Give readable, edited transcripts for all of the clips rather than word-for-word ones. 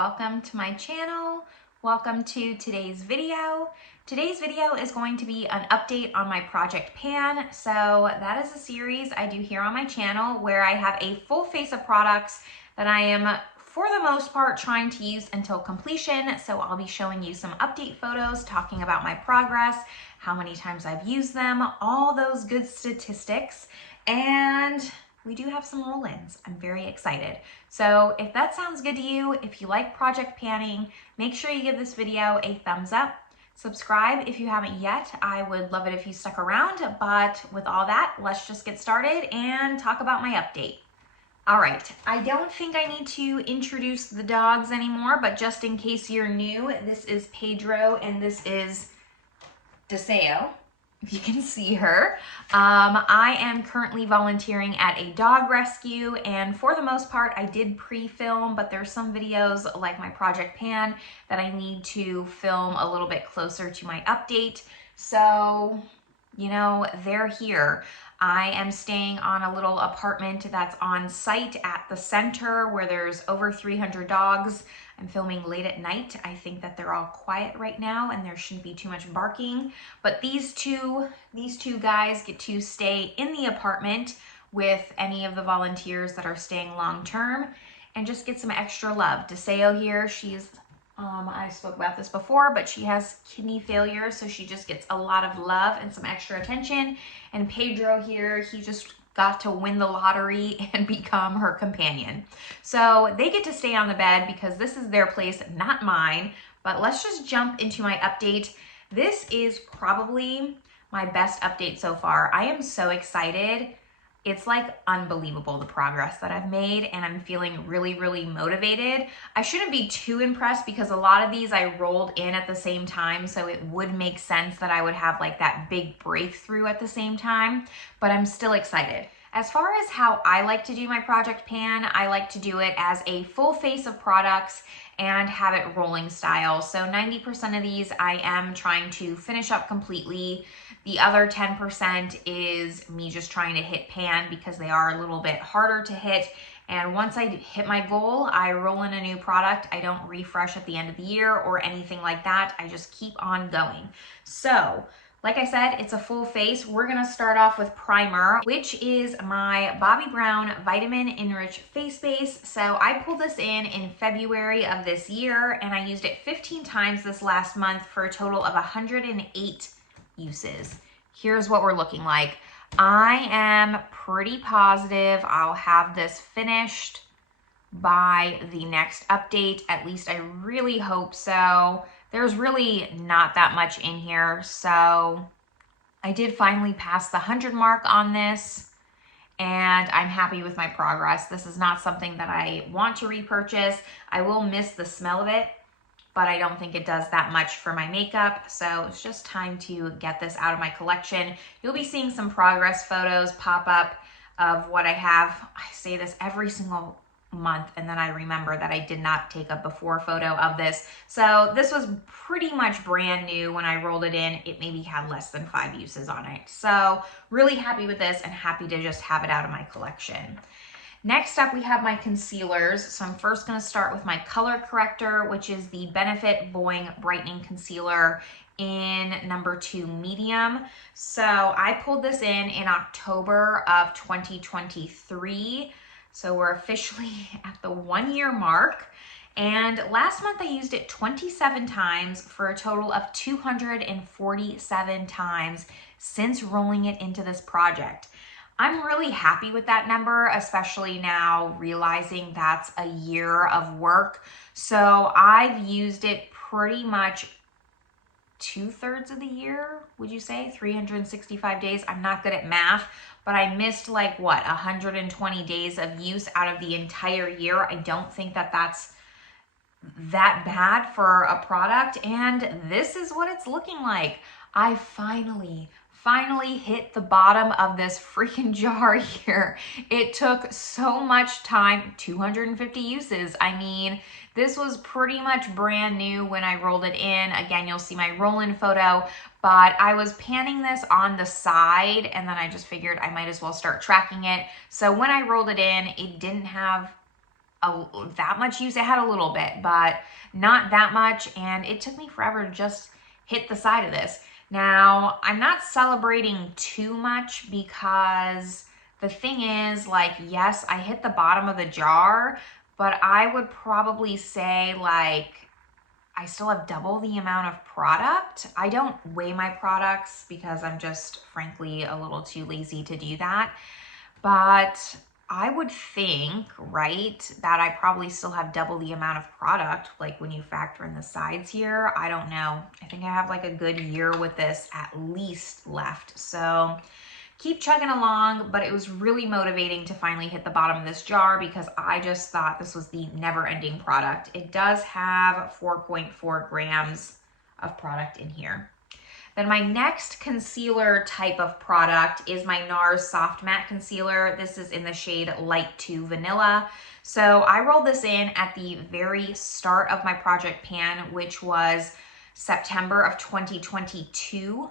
welcome to my channel. Welcome to today's video. Today's video is going to be an update on my Project Pan. So that is a series I do here on my channel where I have a full face of products that I am for the most part trying to use until completion. So I'll be showing you some update photos, talking about my progress, how many times I've used them, all those good statistics, and we do have some roll-ins. I'm very excited. So if that sounds good to you, if you like project panning, make sure you give this video a thumbs up. Subscribe if you haven't yet. I would love it if you stuck around, but with all that, let's just get started and talk about my update. All right, I don't think I need to introduce the dogs anymore, but just in case you're new, this is Pedro and this is Deseo, if you can see her. I am currently volunteering at a dog rescue, and for the most part I did pre-film, but there's some videos like my Project Pan that I need to film a little bit closer to my update. So, you know, they're here. I am staying on a little apartment that's on site at the center where there's over 300 dogs. I'm filming late at night. I think that they're all quiet right now and there shouldn't be too much barking. But these two guys get to stay in the apartment with any of the volunteers that are staying long term and just get some extra love. Deseo here, she's I spoke about this before, but she has kidney failure, so she just gets a lot of love and some extra attention. And Pedro here, he just got to win the lottery and become her companion. So they get to stay on the bed because this is their place, not mine. But let's just jump into my update. This is probably my best update so far. I am so excited. It's like unbelievable the progress that I've made, and I'm feeling really, really motivated. I shouldn't be too impressed because a lot of these I rolled in at the same time, so it would make sense that I would have like that big breakthrough at the same time, but I'm still excited. As far as how I like to do my Project Pan, I like to do it as a full face of products and have it rolling style. So 90% of these I am trying to finish up completely. The other 10% is me just trying to hit pan because they are a little bit harder to hit. And once I hit my goal, I roll in a new product. I don't refresh at the end of the year or anything like that. I just keep on going. So, like I said, it's a full face. We're gonna start off with primer, which is my Bobbi Brown Vitamin Enriched Face Base. So I pulled this in February of this year, and I used it 15 times this last month for a total of 108 uses. Here's what we're looking like. I am pretty positive I'll have this finished by the next update. At least I really hope so. There's really not that much in here, so I did finally pass the 100 mark on this, and I'm happy with my progress. This is not something that I want to repurchase. I will miss the smell of it, but I don't think it does that much for my makeup, so it's just time to get this out of my collection. You'll be seeing some progress photos pop up of what I have. I say this every single month, and then I remember that I did not take a before photo of this. So this was pretty much brand new when I rolled it in. It maybe had less than 5 uses on it. So really happy with this and happy to just have it out of my collection. Next up, we have my concealers. So I'm first going to start with my color corrector, which is the Benefit Boiing Brightening Concealer in number 2 medium. So I pulled this in October of 2023. So we're officially at the 1-year mark. And last month I used it 27 times for a total of 247 times since rolling it into this project. I'm really happy with that number, especially now realizing that's a year of work. So I've used it pretty much 2/3 of the year, would you say? 365 days. I'm not good at math, but I missed like what, 120 days of use out of the entire year. I don't think that that's that bad for a product, and this is what it's looking like. I finally hit the bottom of this freaking jar here. It took so much time, 250 uses. I mean, this was pretty much brand new when I rolled it in. Again, you'll see my roll-in photo, but I was panning this on the side, and then I just figured I might as well start tracking it. So when I rolled it in, it didn't have that much use. It had a little bit, but not that much. And it took me forever to just hit the side of this. Now, I'm not celebrating too much because the thing is, like, yes, I hit the bottom of the jar, but I would probably say, like, I still have double the amount of product. I don't weigh my products because I'm just, frankly, a little too lazy to do that. But I would think, right, that I probably still have double the amount of product, like when you factor in the sides here. I don't know. I think I have like a good year with this at least left. So keep chugging along, but it was really motivating to finally hit the bottom of this jar because I just thought this was the never-ending product. It does have 4.4 grams of product in here. Then my next concealer type of product is my Nars Soft Matte Concealer. This is in the shade Light 2 Vanilla. So I rolled this in at the very start of my project pan, which was September of 2022.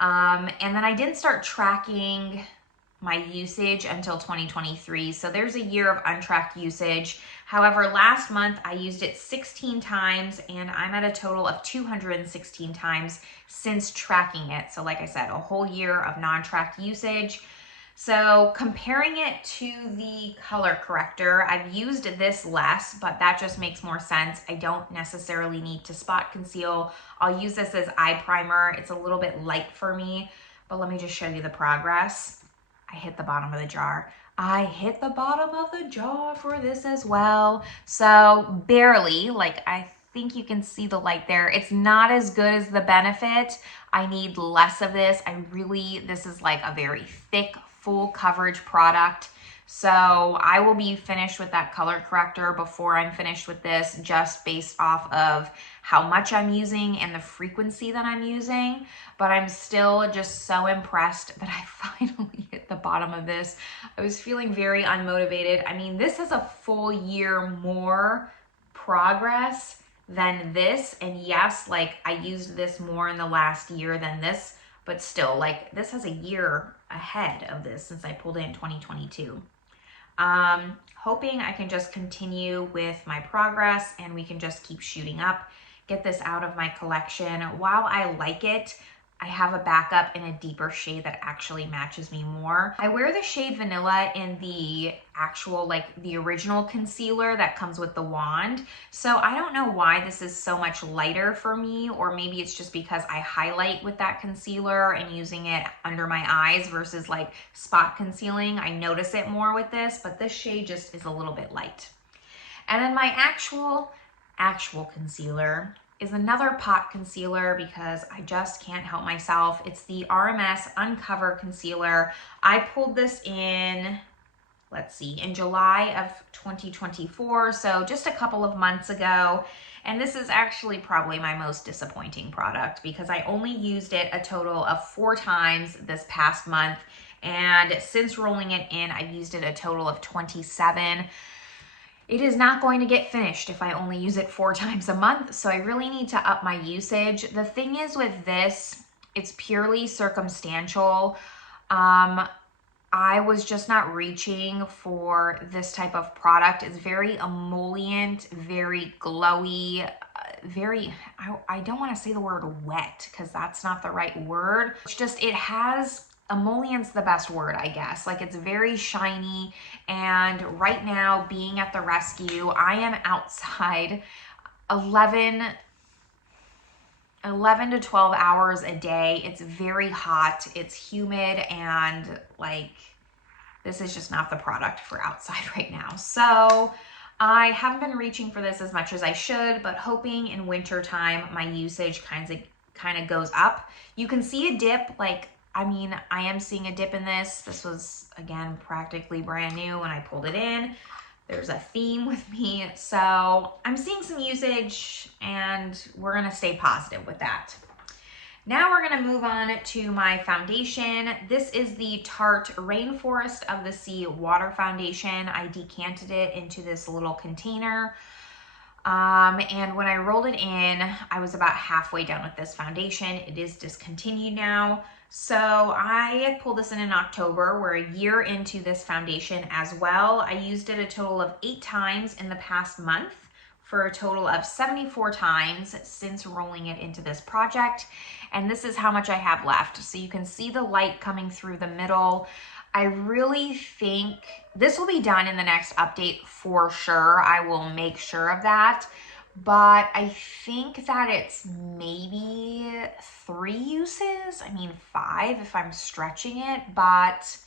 And then I didn't start tracking my usage until 2023. So there's a year of untracked usage. However, last month I used it 16 times and I'm at a total of 216 times since tracking it. So like I said, a whole year of non-tracked usage. So comparing it to the color corrector, I've used this less, but that just makes more sense. I don't necessarily need to spot conceal. I'll use this as eye primer. It's a little bit light for me, but let me just show you the progress. I hit the bottom of the jar. I hit the bottom of the jar for this as well. So barely, like I think you can see the light there. It's not as good as the Benefit. I need less of this. This is like a very thick, full coverage product. So I will be finished with that color corrector before I'm finished with this, just based off of how much I'm using and the frequency that I'm using. But I'm still just so impressed that I finally hit the bottom of this. I was feeling very unmotivated. I mean, this is a full year more progress than this. And yes, like I used this more in the last year than this, but still, like this has a year ahead of this since I pulled it in 2022. Hoping I can just continue with my progress and we can just keep shooting up, get this out of my collection. While I like it, I have a backup in a deeper shade that actually matches me more. I wear the shade Vanilla in the actual, like the original concealer that comes with the wand. So I don't know why this is so much lighter for me, or maybe it's just because I highlight with that concealer and using it under my eyes versus like spot concealing. I notice it more with this, but this shade just is a little bit light. And then my actual concealer is another pot concealer because I just can't help myself. It's the RMS Uncover Concealer. I pulled this in, let's see, in July of 2024, so just a couple of months ago. And this is actually probably my most disappointing product because I only used it a total of 4 times this past month. And since rolling it in, I've used it a total of 27. It is not going to get finished if I only use it 4 times a month, so I really need to up my usage. The thing is with this, it's purely circumstantial. I was just not reaching for this type of product. It's very emollient, very glowy, I don't want to say the word wet because that's not the right word. It's just, it has, emollient's the best word, I guess. Like it's very shiny, and right now being at the rescue, I am outside 11 to 12 hours a day. It's very hot, it's humid, and like this is just not the product for outside right now. So I haven't been reaching for this as much as I should, but hoping in winter time my usage kind of goes up. You can see a dip, like I mean, I am seeing a dip in this. This was, again, practically brand new when I pulled it in. There's a theme with me. So I'm seeing some usage and we're going to stay positive with that. Now we're going to move on to my foundation. This is the Tarte Rainforest of the Sea Water Foundation. I decanted it into this little container. And when I rolled it in, I was about halfway done with this foundation. It is discontinued now. So I pulled this in October. We're a year into this foundation as well. I used it a total of 8 times in the past month for a total of 74 times since rolling it into this project. And this is how much I have left. So you can see the light coming through the middle. I really think this will be done in the next update for sure. I will make sure of that. But I think that it's maybe 3 uses. I mean 5 if I'm stretching it, but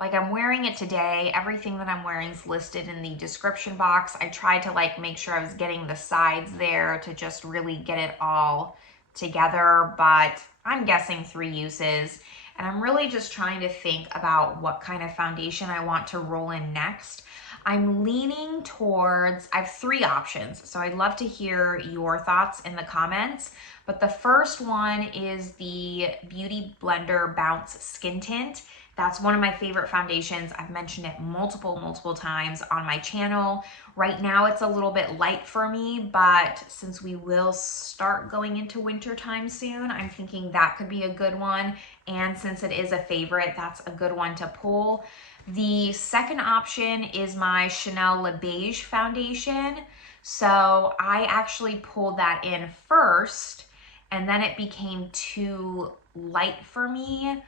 like I'm wearing it today. Everything that I'm wearing is listed in the description box. I tried to like make sure I was getting the sides there to just really get it all together, but I'm guessing 3 uses. And I'm really just trying to think about what kind of foundation I want to roll in next. I'm leaning towards, I have 3 options, so I'd love to hear your thoughts in the comments. But the first one is the Beauty Blender Bounce Skin Tint. That's one of my favorite foundations. I've mentioned it multiple times on my channel. Right now it's a little bit light for me, but since we will start going into winter time soon, I'm thinking that could be a good one. And since it is a favorite, that's a good one to pull. The second option is my Chanel Le Beige foundation. So I actually pulled that in first, and then it became too light for me.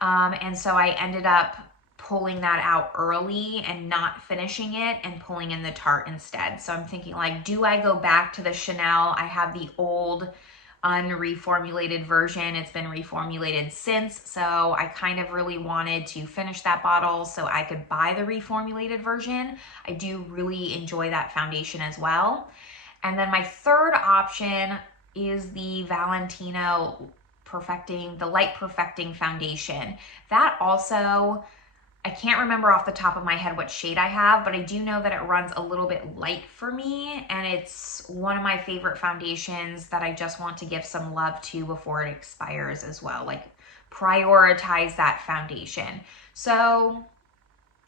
And so I ended up pulling that out early and not finishing it and pulling in the Tarte instead. So I'm thinking like, do I go back to the Chanel? I have the old unreformulated version. It's been reformulated since. So I kind of really wanted to finish that bottle so I could buy the reformulated version. I do really enjoy that foundation as well. And then my third option is the Valentino the Light Perfecting foundation. That also, I can't remember off the top of my head what shade I have, but I do know that it runs a little bit light for me, and it's one of my favorite foundations that I just want to give some love to before it expires as well. Like, prioritize that foundation. So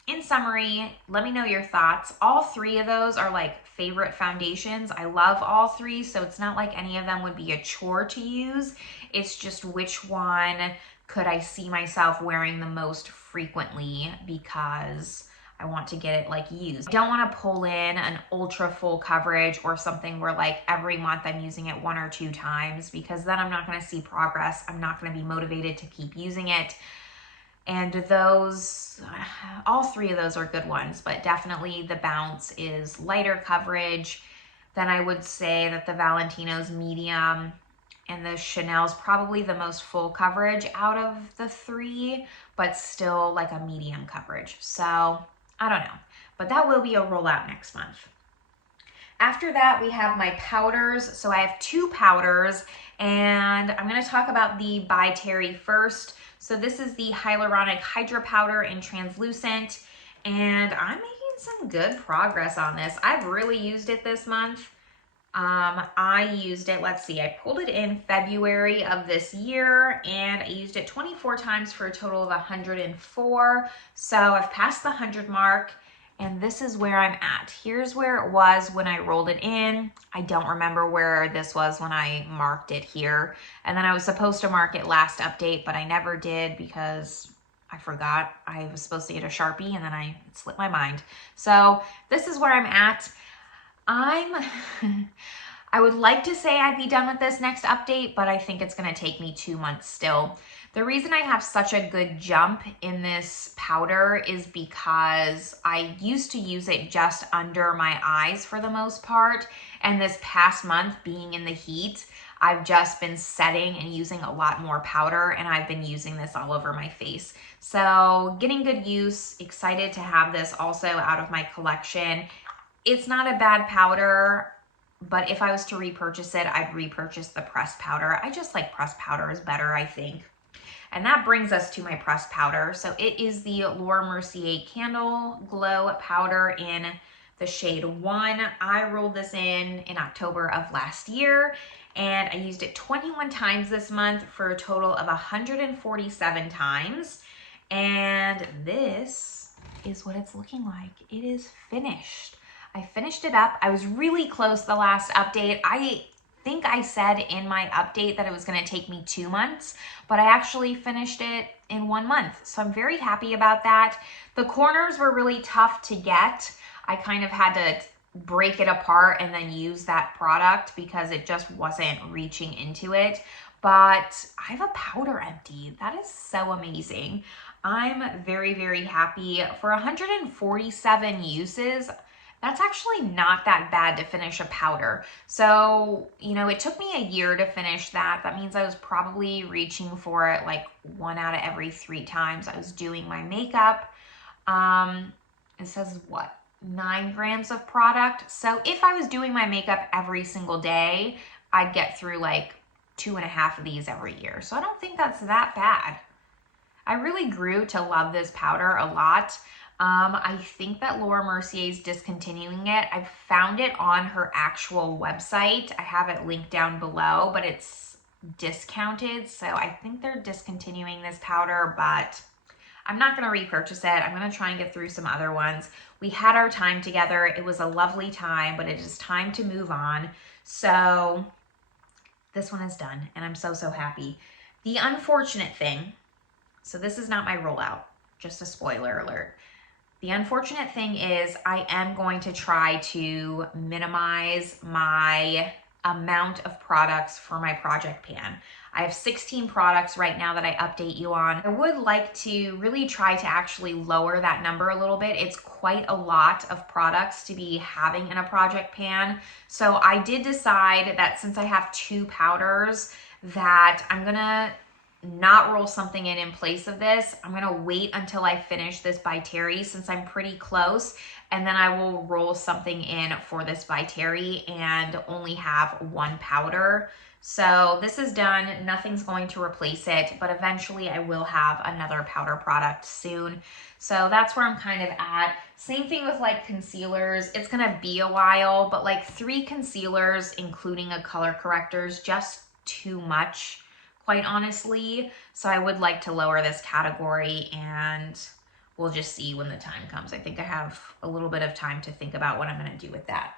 in summary, let me know your thoughts. All 3 of those are like favorite foundations. I love all 3, so it's not like any of them would be a chore to use. It's just which one could I see myself wearing the most frequently because I want to get it like used. I don't want to pull in an ultra full coverage or something where like every month I'm using it 1 or 2 times, because then I'm not going to see progress. I'm not going to be motivated to keep using it. And those, all 3 of those are good ones, but definitely the Bounce is lighter coverage. Then I would say that the Valentino's medium and the Chanel's probably the most full coverage out of the 3, but still like a medium coverage. So I don't know, but that will be a rollout next month. After that, we have my powders. So I have 2 powders, and I'm going to talk about the By Terry first. So this is the Hyaluronic Hydra Powder in Translucent, and I'm making some good progress on this. I've really used it this month. I used it, let's see, I pulled it in February of this year, and I used it 24 times for a total of 104. So I've passed the 100 mark, and this is where I'm at. Here's where it was when I rolled it in. I don't remember where this was when I marked it here. And then I was supposed to mark it last update, but I never did because I forgot. I was supposed to get a Sharpie, and then it slipped my mind. So this is where I'm at. I would like to say I'd be done with this next update, but I think it's going to take me 2 months still. The reason I have such a good jump in this powder is because I used to use it just under my eyes for the most part, and this past month being in the heat, I've just been setting and using a lot more powder, and I've been using this all over my face. So getting good use, excited to have this also out of my collection. It's not a bad powder, but if I was to repurchase it, I'd repurchase the pressed powder. I just like pressed powder is better, I think. And that brings us to my pressed powder. So it is the Laura Mercier Candleglow powder in the shade 1. I rolled this in October of last year, and I used it 21 times this month for a total of 147 times. And this is what it's looking like. It is finished. I finished it up. I was really close the last update. I think I said in my update that it was gonna take me 2 months, but I actually finished it in 1 month. So I'm very happy about that. The corners were really tough to get. I kind of had to break it apart and then use that product because it just wasn't reaching into it. But I have a powder empty. That is so amazing. I'm very, very happy. For 147 uses, that's actually not that bad to finish a powder. So, you know, it took me a year to finish that. That means I was probably reaching for it like 1 out of every 3 times I was doing my makeup. It says what? 9 grams of product. So if I was doing my makeup every single day, I'd get through like 2.5 of these every year. So I don't think that's that bad. I really grew to love this powder a lot. I think that Laura Mercier is discontinuing it. I found it on her actual website. I have it linked down below, but it's discounted. So I think they're discontinuing this powder, but I'm not going to repurchase it. I'm going to try and get through some other ones. We had our time together. It was a lovely time, but it is time to move on. So this one is done, and I'm so, so happy. The unfortunate thing, so this is not my rollout, just a spoiler alert. The unfortunate thing is I am going to try to minimize my amount of products for my project pan. I have 16 products right now that I update you on. I would like to really try to actually lower that number a little bit. It's quite a lot of products to be having in a project pan. So I did decide that since I have 2 powders that I'm gonna not roll something in place of this. I'm gonna wait until I finish this by Terry since I'm pretty close, and then I will roll something in for this by Terry and only have 1 powder. So this is done, nothing's going to replace it, but eventually I will have another powder product soon. So that's where I'm kind of at. Same thing with like concealers. It's gonna be a while, but like 3 concealers, including a color corrector, is just too much, quite honestly. So I would like to lower this category, and we'll just see when the time comes. I think I have a little bit of time to think about what I'm gonna do with that.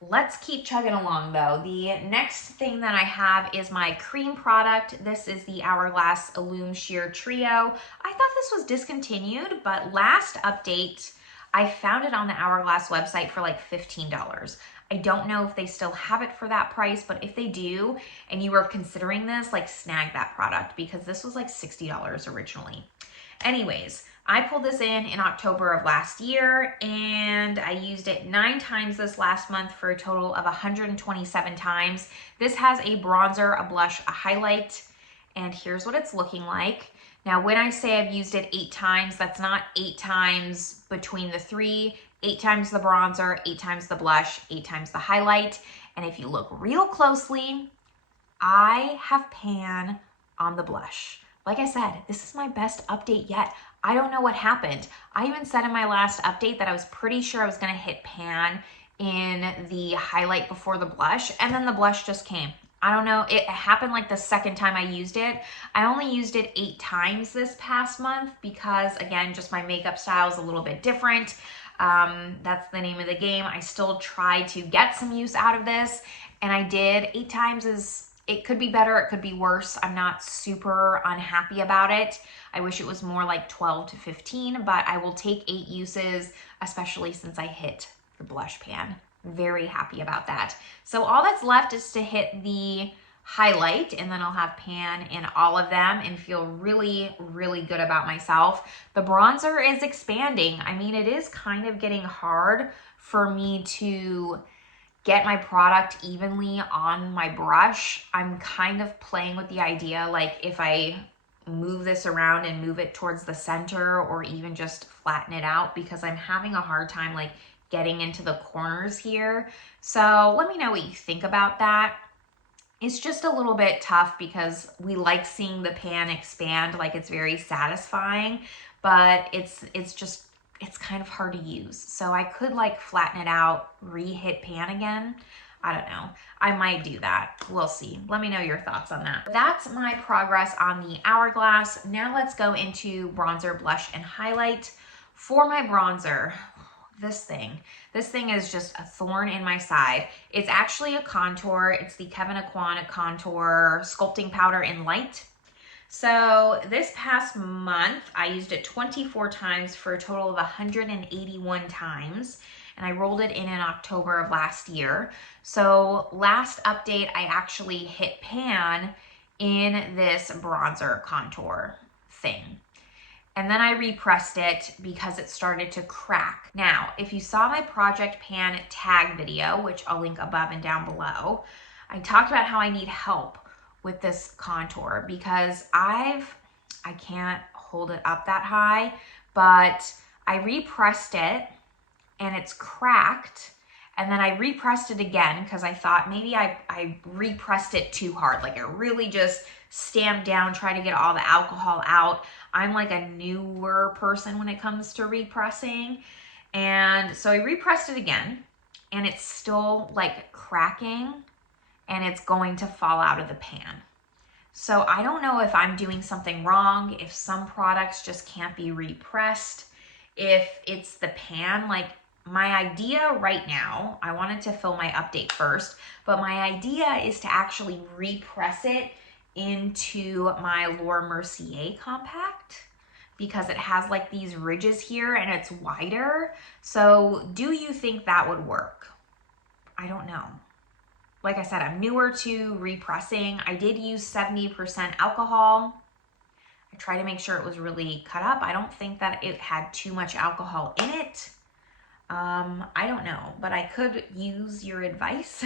Let's keep chugging along though. The next thing that I have is my cream product. This is the Hourglass Illume Sheer Trio. I thought this was discontinued, but last update, I found it on the Hourglass website for like $15. I don't know if they still have it for that price, but if they do, and you were considering this, like snag that product because this was like $60 originally. Anyways, I pulled this in October of last year, and I used it 9 times this last month for a total of 127 times. This has a bronzer, a blush, a highlight, and here's what it's looking like. Now, when I say I've used it 8 times, that's not 8 times between the 3, 8 times the bronzer, 8 times the blush, 8 times the highlight. And if you look real closely, I have pan on the blush. Like I said, this is my best update yet. I don't know what happened. I even said in my last update that I was pretty sure I was gonna hit pan in the highlight before the blush, and then the blush just came. I don't know, it happened like the second time I used it. I only used it 8 times this past month because, again, just my makeup style is a little bit different. That's the name of the game. I still try to get some use out of this, and I did. 8 times it could be better, it could be worse. I'm not super unhappy about it. I wish it was more like 12 to 15, but I will take 8 uses, especially since I hit the blush pan. Very happy about that. So all that's left is to hit the highlight, and then I'll have pan in all of them and feel really, really good about myself. The bronzer is expanding. I mean, it is kind of getting hard for me to get my product evenly on my brush. I'm kind of playing with the idea, like if I move this around and move it towards the center or even just flatten it out, because I'm having a hard time like getting into the corners here. So let me know what you think about that. It's just a little bit tough because we like seeing the pan expand, like it's very satisfying, but it's kind of hard to use. So I could like flatten it out, re-hit pan again. I don't know. I might do that. We'll see. Let me know your thoughts on that. That's my progress on the Hourglass. Now let's go into bronzer, blush, and highlight. For my bronzer, this thing. This thing is just a thorn in my side. It's actually a contour. It's the Kevyn Contour Sculpting Powder in Light. So this past month, I used it 24 times for a total of 181 times. And I rolled it in October of last year. So last update, I actually hit pan in this bronzer contour thing. And then I repressed it because it started to crack. Now, if you saw my Project Pan tag video, which I'll link above and down below, I talked about how I need help with this contour because I can't hold it up that high, but I repressed it and it's cracked. And then I repressed it again because I thought maybe I repressed it too hard. Like I really just stamped down, tried to get all the alcohol out. I'm like a newer person when it comes to repressing. And so I repressed it again and it's still like cracking and it's going to fall out of the pan. So I don't know if I'm doing something wrong, if some products just can't be repressed, if it's the pan. Like my idea right now, I wanted to film my update first, but my idea is to actually repress it into my Laura Mercier compact because it has like these ridges here and it's wider. So do you think that would work? I don't know. Like I said, I'm newer to repressing. I did use 70% alcohol. I tried to make sure it was really cut up. I don't think that it had too much alcohol in it. I don't know, but I could use your advice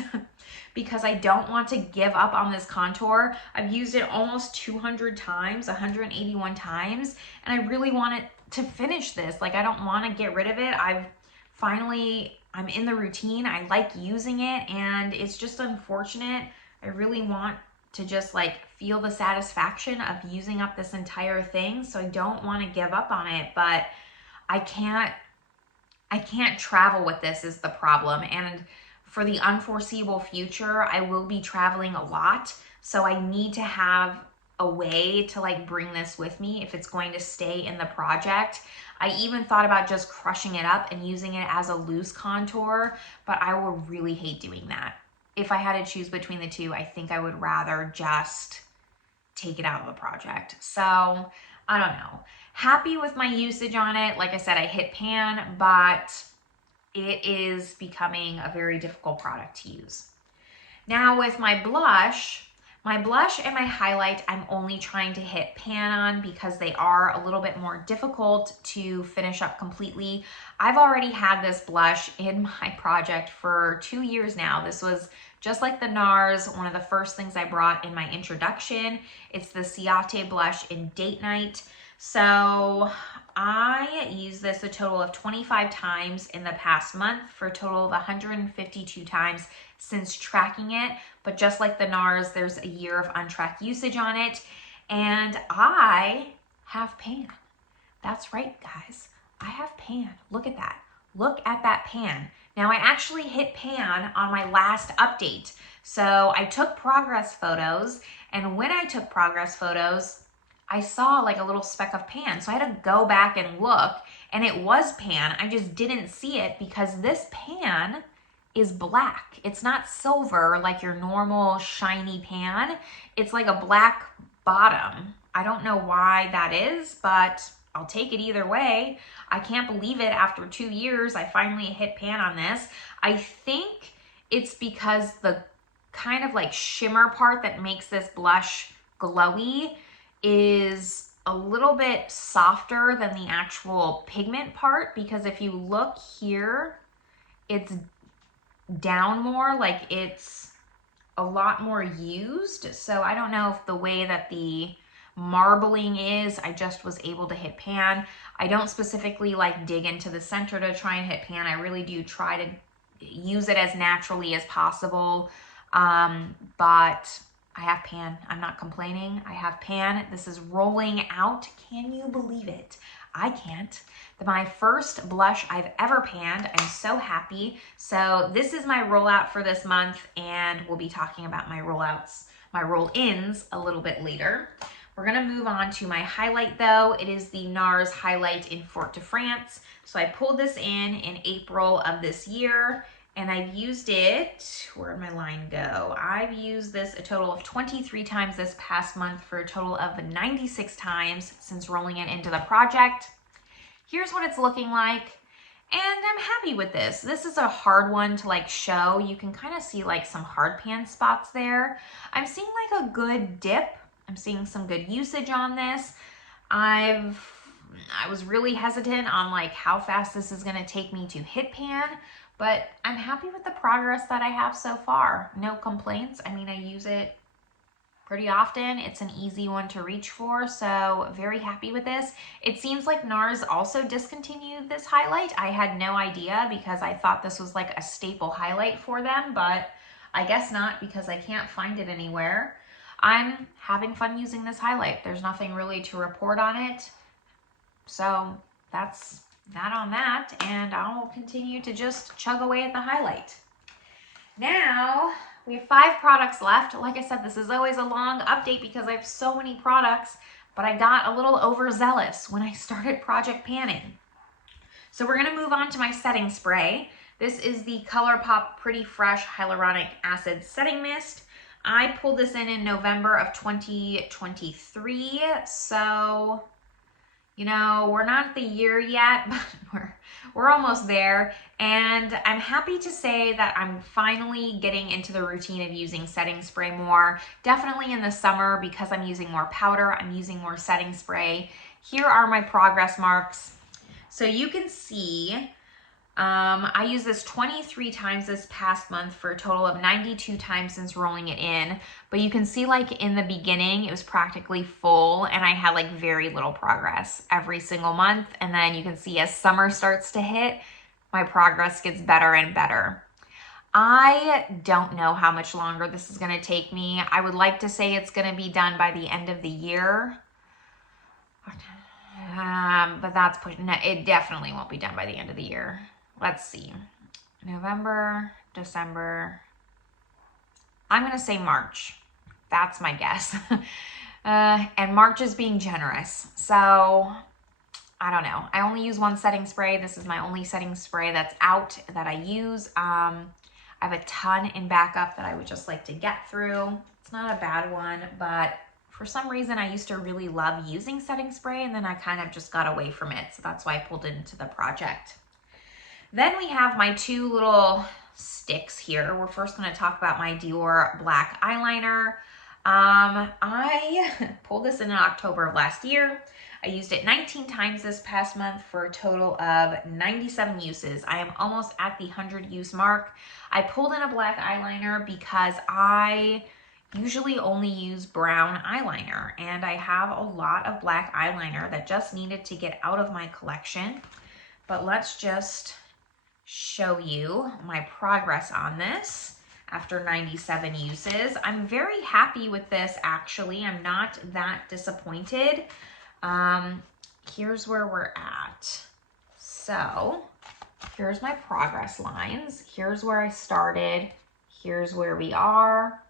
because I don't want to give up on this contour. I've used it almost 200 times, 181 times, and I really want it to finish this. Like I don't want to get rid of it. I'm in the routine. I like using it and it's just unfortunate. I really want to just like feel the satisfaction of using up this entire thing. So I don't want to give up on it, but I can't travel with this is the problem. And for the unforeseeable future, I will be traveling a lot. So I need to have a way to like bring this with me if it's going to stay in the project. I even thought about just crushing it up and using it as a loose contour, but I will really hate doing that. If I had to choose between the two, I think I would rather just take it out of the project. So I don't know. Happy with my usage on it. Like I said, I hit pan, but it is becoming a very difficult product to use. Now with my blush and my highlight, I'm only trying to hit pan on because they are a little bit more difficult to finish up completely. I've already had this blush in my project for 2 years now. This was just like the Nars, one of the first things I brought in my introduction. It's the Ciate blush in Date Night. So I used this a total of 25 times in the past month for a total of 152 times since tracking it. But just like the Nars, there's a year of untracked usage on it. And I have pan. That's right, guys. I have pan. Look at that. Look at that pan. Now I actually hit pan on my last update. So I took progress photos, and when I took progress photos, I saw like a little speck of pan. So I had to go back and look, and it was pan. I just didn't see it because this pan is black. It's not silver like your normal shiny pan. It's like a black bottom. I don't know why that is, but I'll take it either way. I can't believe it. After 2 years, I finally hit pan on this. I think it's because the kind of like shimmer part that makes this blush glowy is a little bit softer than the actual pigment part, because if you look here, it's down more, like it's a lot more used. So I don't know if the way that the marbling is, I just was able to hit pan. I don't specifically like dig into the center to try and hit pan. I really do try to use it as naturally as possible. But I have pan. I'm not complaining. I have pan. This is rolling out. Can you believe it? I can't. My first blush I've ever panned. I'm so happy. So this is my rollout for this month, and we'll be talking about my rollouts, my roll-ins a little bit later. We're gonna move on to my highlight though. It is the Nars Highlight in Fort de France. So I pulled this in April of this year, and I've used it, where'd my line go? I've used this a total of 23 times this past month for a total of 96 times since rolling it into the project. Here's what it's looking like. And I'm happy with this. This is a hard one to like show. You can kind of see like some hard pan spots there. I'm seeing like a good dip. I'm seeing some good usage on this. I was really hesitant on like how fast this is gonna take me to hit pan, but I'm happy with the progress that I have so far. No complaints. I mean, I use it pretty often. It's an easy one to reach for, so very happy with this. It seems like Nars also discontinued this highlight. I had no idea because I thought this was like a staple highlight for them, but I guess not because I can't find it anywhere. I'm having fun using this highlight. There's nothing really to report on it. So that's that on that, and I'll continue to just chug away at the highlight. Now, we have 5 products left. Like I said, this is always a long update because I have so many products, but I got a little overzealous when I started project panning. So we're gonna move on to my setting spray. This is the ColourPop Pretty Fresh Hyaluronic Acid Setting Mist. I pulled this in November of 2023, so you know, we're not at the year yet, but we're almost there. And I'm happy to say that I'm finally getting into the routine of using setting spray more. Definitely in the summer because I'm using more powder, I'm using more setting spray. Here are my progress marks. So you can see, I used this 23 times this past month for a total of 92 times since rolling it in. But you can see like in the beginning, it was practically full and I had like very little progress every single month. And then you can see as summer starts to hit, my progress gets better and better. I don't know how much longer this is gonna take me. I would like to say it's gonna be done by the end of the year. But that's pushing, it definitely won't be done by the end of the year. Let's see, November, December, I'm gonna say March. That's my guess. And March is being generous. So I don't know. I only use one setting spray. This is my only setting spray that's out that I use. I have a ton in backup that I would just like to get through. It's not a bad one, but for some reason I used to really love using setting spray and then I kind of just got away from it. So that's why I pulled it into the project. Then we have my 2 little sticks here. We're first going to talk about my Dior black eyeliner. I pulled this in October of last year. I used it 19 times this past month for a total of 97 uses. I am almost at the 100 use mark. I pulled in a black eyeliner because I usually only use brown eyeliner, and I have a lot of black eyeliner that just needed to get out of my collection. But let's just show you my progress on this after 97 uses. I'm very happy with this actually. I'm not that disappointed. Here's where we're at. So here's my progress lines. Here's where I started. Here's where we are.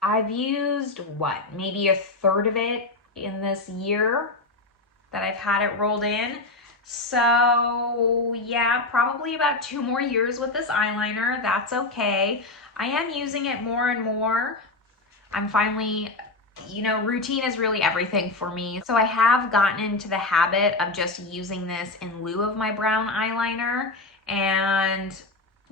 I've used what, maybe a third of it in this year that I've had it rolled in. So yeah, probably about 2 more years with this eyeliner. That's okay. I am using it more and more. I'm finally, you know, routine is really everything for me. So I have gotten into the habit of just using this in lieu of my brown eyeliner, and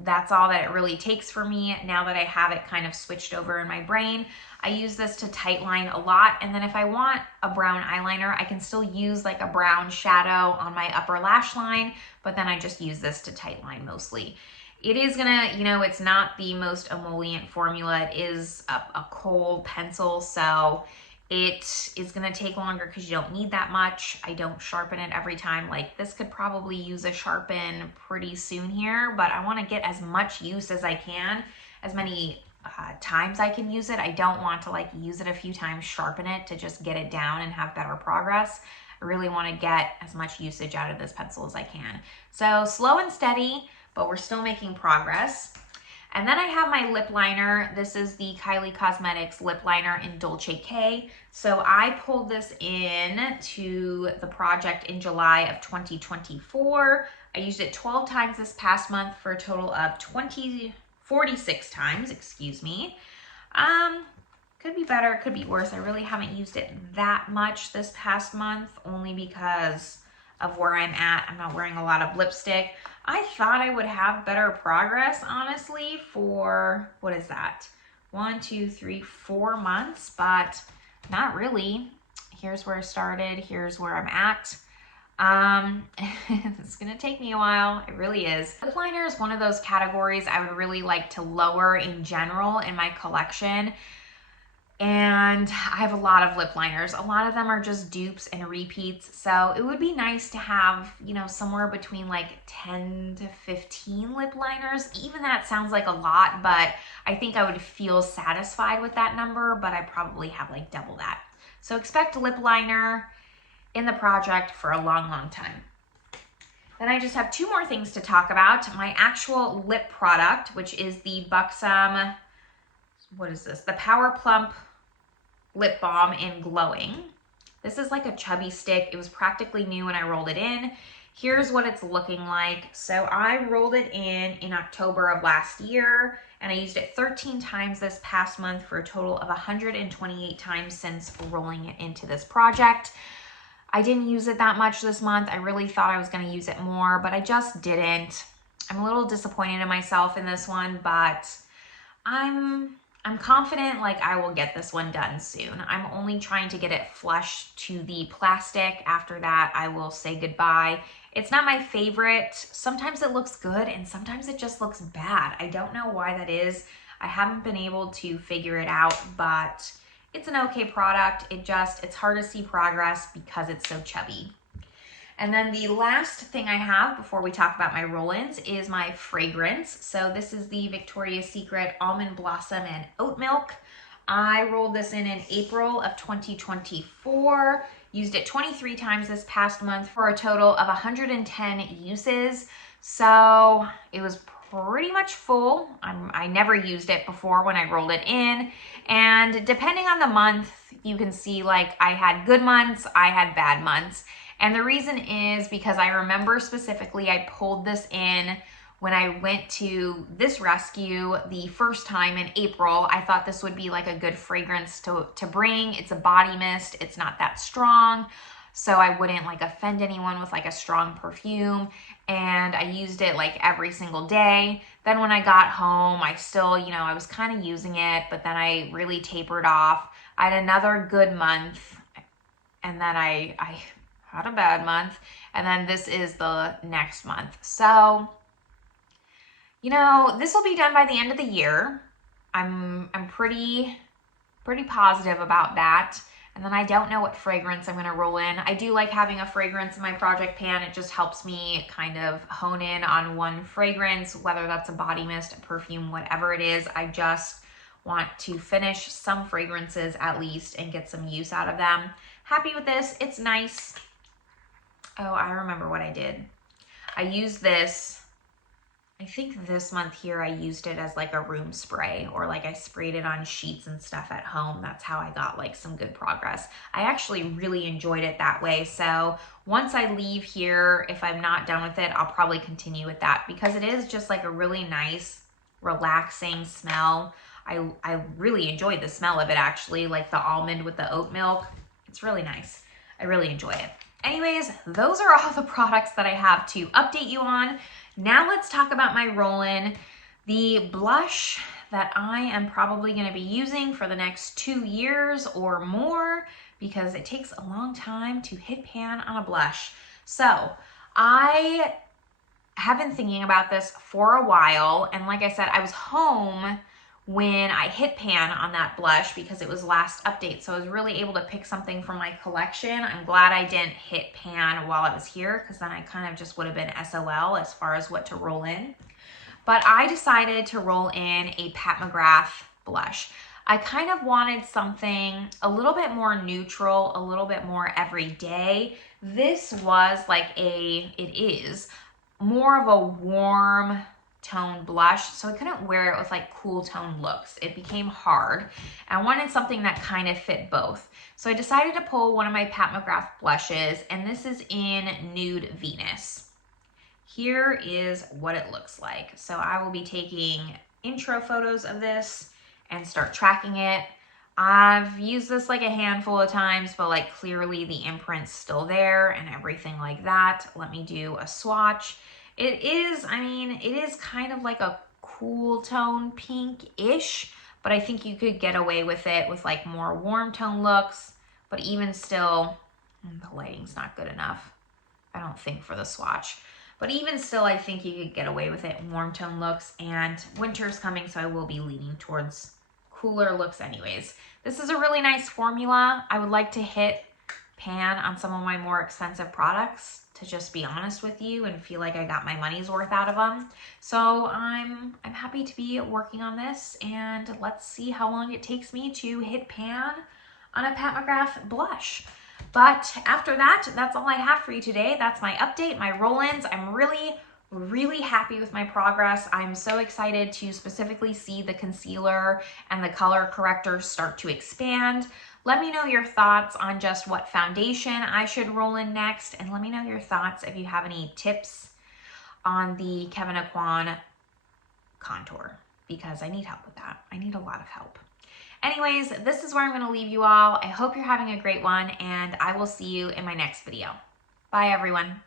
that's all that it really takes for me now that I have it kind of switched over in my brain. I use this to tightline a lot, and then if I want a brown eyeliner, I can still use like a brown shadow on my upper lash line, but then I just use this to tightline mostly. It is gonna, you know, it's not the most emollient formula. It is a kohl pencil, so it is gonna take longer because you don't need that much. I don't sharpen it every time. Like this could probably use a sharpen pretty soon here, but I wanna get as much use as I can, as many times I can use it. I don't want to like use it a few times, sharpen it to just get it down and have better progress. I really want to get as much usage out of this pencil as I can. So slow and steady, but we're still making progress. And then I have my lip liner. This is the Kylie Cosmetics lip liner in Dolce K. So I pulled this in to the project in July of 2024. I used it 12 times this past month for a total of 46 times, excuse me. Could be better, could be worse. I really haven't used it that much this past month, only because of where I'm at. I'm not wearing a lot of lipstick. I thought I would have better progress, honestly, for, what is that? 1, 2, 3, 4 months, but not really. Here's where I started. Here's where I'm at. It's gonna take me a while. It really is. Lip liner is one of those categories I would really like to lower in general in my collection. And I have a lot of lip liners. A lot of them are just dupes and repeats. So it would be nice to have, you know, somewhere between like 10 to 15 lip liners. Even that sounds like a lot, but I think I would feel satisfied with that number, but I probably have like double that. So expect lip liner in the project for a long, long time. Then I just have 2 more things to talk about. My actual lip product, which is the Buxom, what is this? The Power Plump Lip Balm in Glowing. This is like a chubby stick. It was practically new when I rolled it in. Here's what it's looking like. So I rolled it in October of last year, and I used it 13 times this past month for a total of 128 times since rolling it into this project. I didn't use it that much this month. I really thought I was going to use it more, but I just didn't. I'm a little disappointed in myself in this one, but I'm confident like I will get this one done soon. I'm only trying to get it flush to the plastic. After that, I will say goodbye. It's not my favorite. Sometimes it looks good and sometimes it just looks bad. I don't know why that is. I haven't been able to figure it out, but it's an okay product. It's hard to see progress because it's so chubby. And then the last thing I have before we talk about my roll-ins is my fragrance. So this is the Victoria's Secret Almond Blossom and Oat Milk. I rolled this in April of 2024. Used it 23 times this past month for a total of 110 uses. So it was pretty much full. I never used it before when I rolled it in. And depending on the month, you can see like I had good months, I had bad months. And the reason is because I remember specifically I pulled this in when I went to this rescue the first time in April. I thought this would be like a good fragrance to bring. It's a body mist. It's not that strong, so I wouldn't like offend anyone with like a strong perfume. And I used it like every single day. Then when I got home, I still, you know, I was kind of using it, but then I really tapered off. I had another good month, and then I had a bad month, and then this is the next month. So, you know, this will be done by the end of the year. I'm pretty positive about that. And then I don't know what fragrance I'm gonna roll in. I do like having a fragrance in my project pan. It just helps me kind of hone in on one fragrance, whether that's a body mist, a perfume, whatever it is. I just want to finish some fragrances at least and get some use out of them. Happy with this, it's nice. Oh, I remember what I did. I used this, I think this month here, I used it as like a room spray, or like I sprayed it on sheets and stuff at home. That's how I got like some good progress. I actually really enjoyed it that way. So once I leave here, if I'm not done with it, I'll probably continue with that because it is just like a really nice, relaxing smell. I really enjoyed the smell of it actually, like the almond with the oat milk. It's really nice. I really enjoy it. Anyways, those are all the products that I have to update you on. Now let's talk about my roll-in. The blush that I am probably going to be using for the next 2 years or more because it takes a long time to hit pan on a blush. So I have been thinking about this for a while, and like I said, I was home when I hit pan on that blush because it was last update. So I was really able to pick something from my collection. I'm glad I didn't hit pan while I was here because then I kind of just would have been SOL as far as what to roll in. But I decided to roll in a Pat McGrath blush. I kind of wanted something a little bit more neutral, a little bit more everyday. This was like it is more of a warm tone blush, so I couldn't wear it with like cool tone looks. It became hard. I wanted something that kind of fit both. So I decided to pull one of my Pat McGrath blushes, and this is in Nude Venus. Here is what it looks like. So I will be taking intro photos of this and start tracking it. I've used this like a handful of times, but like clearly the imprint's still there and everything like that. Let me do a swatch. It is, I mean, it is kind of like a cool tone pink-ish, but I think you could get away with it with like more warm tone looks, but even still, the lighting's not good enough, I don't think, for the swatch. But even still, I think you could get away with it in warm tone looks, and winter's coming, so I will be leaning towards cooler looks anyways. This is a really nice formula. I would like to hit pan on some of my more expensive products, to just be honest with you, and feel like I got my money's worth out of them. So I'm happy to be working on this, and let's see how long it takes me to hit pan on a Pat McGrath blush. But after that, that's all I have for you today. That's my update, my roll-ins. I'm really happy with my progress. I'm so excited to specifically see the concealer and the color correctors start to expand. Let me know your thoughts on just what foundation I should roll in next, and let me know your thoughts if you have any tips on the Kevyn Aucoin contour, because I need help with that. I need a lot of help. Anyways, this is where I'm going to leave you all. I hope you're having a great one, and I will see you in my next video. Bye, everyone.